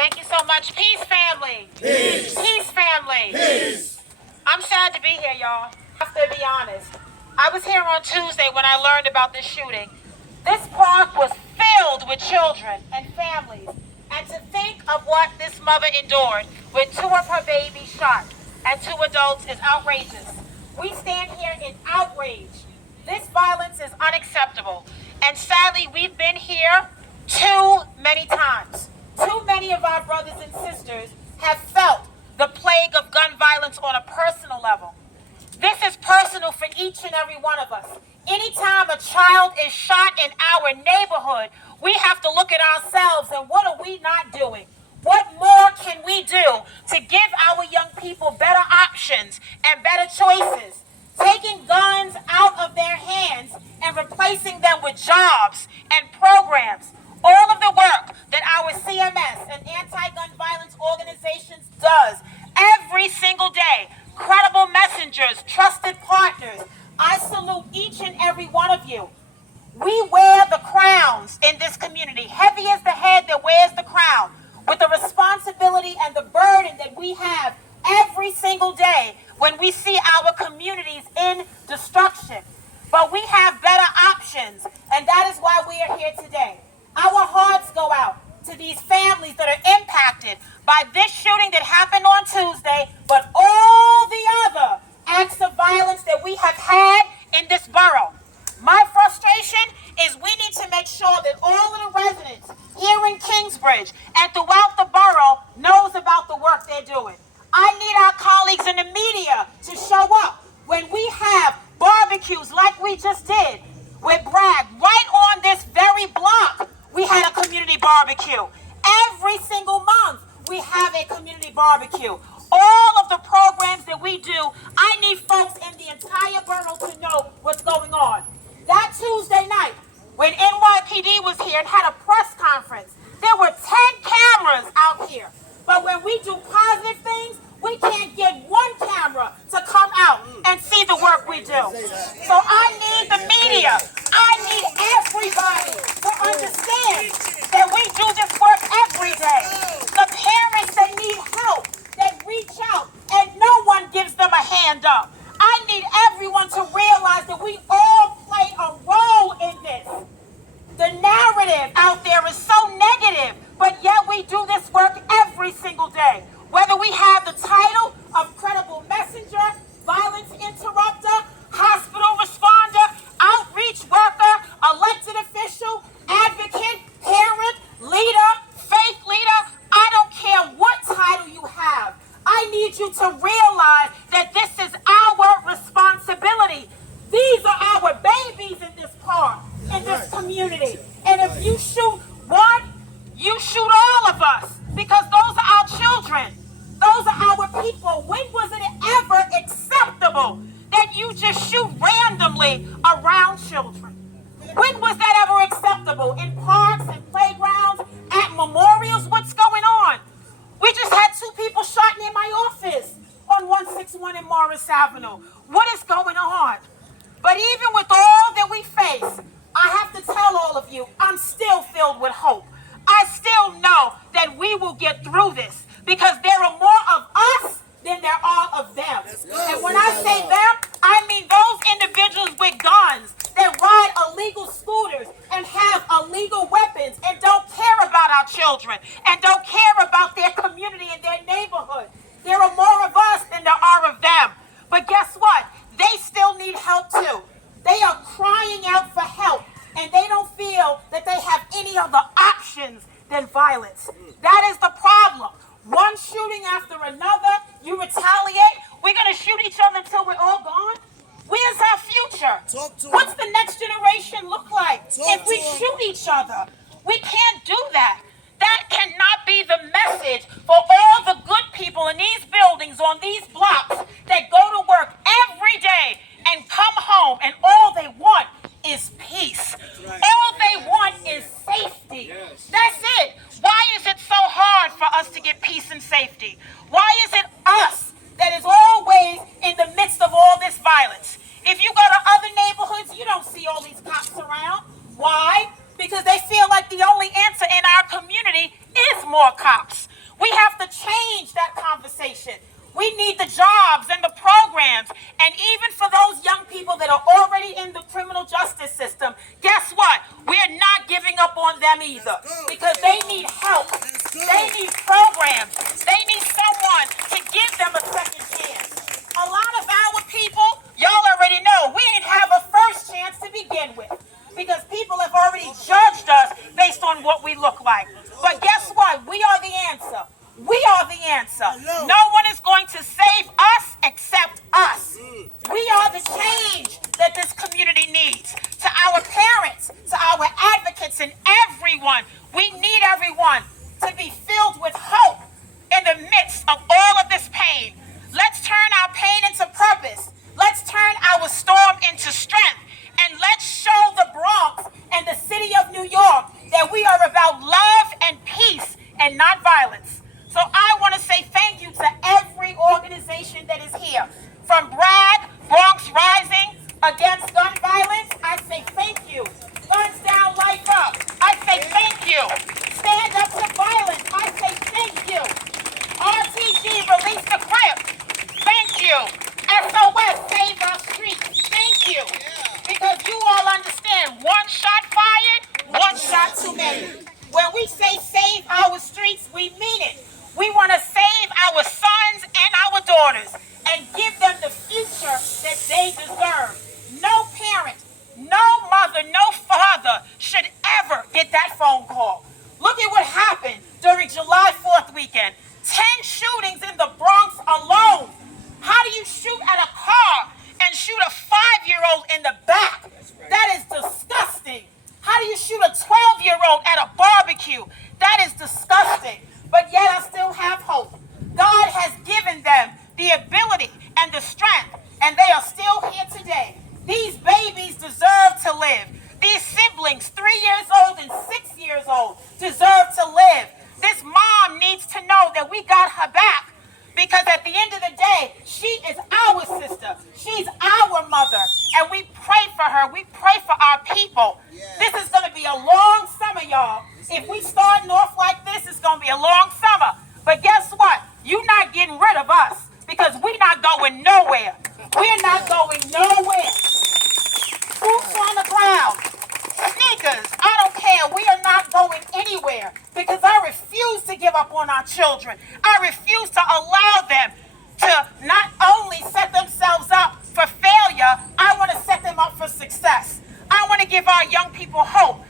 Thank you so much. Peace, family. Peace. Peace, family. Peace. I'm sad to be here, y'all. I have to be honest. I was here on Tuesday when I learned about this shooting. This park was filled with children and families. And to think of what this mother endured with 2 of her babies shot and 2 adults is outrageous. We stand here in outrage. This violence is unacceptable. And sadly, we've been here too many times. Too many of our brothers and sisters have felt the plague of gun violence on a personal level. This is personal for each and every one of us. Anytime a child is shot in our neighborhood, we have to look at ourselves and what are we not doing? What more can we do to give our young people better options and better choices? Taking guns out of their hands and replacing them with jobs and programs. All of the work that our CMS and anti-gun violence organizations does every single day. Credible messengers, trusted partners. I salute each and every one of you. We wear the crowns in this community. Heavy is the head that wears the crown, with the responsibility and the burden that we have every single day when we see our communities in destruction. But we have better options, and that is why we are here today. Our hearts go out to these families that are impacted by this shooting that happened on Tuesday, but all the other acts of violence that we have had in this borough. My frustration is we need to make sure that all of the residents here in Kingsbridge and throughout the borough knows about the work they're doing. I need our colleagues in the media to show up when we have barbecues like we just did with Bragg. Right on this very block, we had a community barbecue. Every single month, we have a community barbecue. All of the programs that we do, I need folks in the entire borough to know what's going on. That Tuesday night, when NYPD was here and had a press conference, there were 10 cameras out here. But when we do positive things, we can't get one camera to come out and see the work we do. So I need the media. I need everybody to understand that we do this work every day. The parents that need help, that reach out, and no one gives them a hand up. I need everyone to realize that we all play a role in this. The narrative out there is so negative, but yet we do this work every single day. Whether we have the title of credible messenger, violence interrupter, hospital responder, outreach worker, elected official, advocate, parent, leader, faith leader, I don't care what title you have. I need you to realize that this is our responsibility. These are our babies in this park, in this community. And if you shoot one, you shoot all of us, because those are our children. Those are our people. When was it ever acceptable that you just shoot randomly around children? When was that ever acceptable? In parks and playgrounds, at memorials? What's going on? We just had 2 people shot near my office on 161 in Morris Avenue. What is going on? But even with all that we face, I have to tell all of you, I'm still filled with hope. I still know that we will get through this, because there are more of us than there are of them. And when I say them, I mean those individuals with guns that ride illegal scooters and have illegal weapons and don't care about our children and don't care about their community and their neighborhood. There are more of us than there are of them. But guess what? They still need help too. They are crying out for help, and they don't feel that they have any other options than violence. That is the problem. One shooting after another, you retaliate. We're going to shoot each other until we're all gone? Where's our future? What's the next generation look like if we shoot each other? We can't do that. That cannot be the message for all the good people in these buildings, on these blocks, that go to work every day and come home, and all they want is peace. All they want is safety. That's it. Why is it so hard for us to get peace and safety? Why is it us that is always in the midst of all this violence? If you go to other neighborhoods, you don't see all these cops around. Why? Because they feel like the only answer in our community is more cops. We have to change that conversation. We need the jobs and the programs. And even for those young people that are already in the criminal justice system, guess what? We're not giving up on them either, because they need help. They need programs. They need someone to give them a second chance. A lot of our people, y'all already know, we didn't have a first chance to begin with, because people have already judged us based on what we look like. But guess what? We are the answer. We are the answer. No one is going to save us except us. We are the change that this community needs. To our parents, to our advocates, and everyone, we need everyone to be filled with hope in the midst of all of this pain. Let's turn our pain into purpose. Let's turn our storm into strength. And let's show the Bronx and the city of New York that we are about love and peace and not violence. So I want to say thank you to every organization that is here. From BRAG, Bronx Rising, Against Gun Violence, I say thank you. Guns Down, Life Up, I say thank you. Stand Up to Violence, I say thank you. RTG, Release the Grip, thank you. SOS, Save Our Streets, thank you. Because you all understand, one shot fired, one shot too many. When we say save our streets, we mean it. We want to save our sons and our daughters and give them the future that they deserve. No parent, no mother, no father should ever get that phone call. Look at what happened during July 4th weekend. 10 shootings in the Bronx alone. How do you shoot at a car and shoot a 5-year-old in the back? That is disgusting. How do you shoot a 12-year-old at a barbecue? That is disgusting. But yet I still have hope. God has given them the ability and the strength, and they are still here today. These babies deserve to live. These siblings, 3 years old and 6 years old, deserve to live. This mom needs to know that we got her back, because at the end of the day, she is our sister. She's our mother, and we pray for her. We pray for our people. This is going to be a long summer, y'all. If we starting off like this, it's going to be a long summer. But guess what? You're not getting rid of us, because we're not going nowhere. We're not going nowhere. Boots on the ground. Sneakers. I don't care. We are not going anywhere, because I refuse to give up on our children. I refuse to allow them to not only set themselves up for failure, I want to set them up for success. I want to give our young people hope.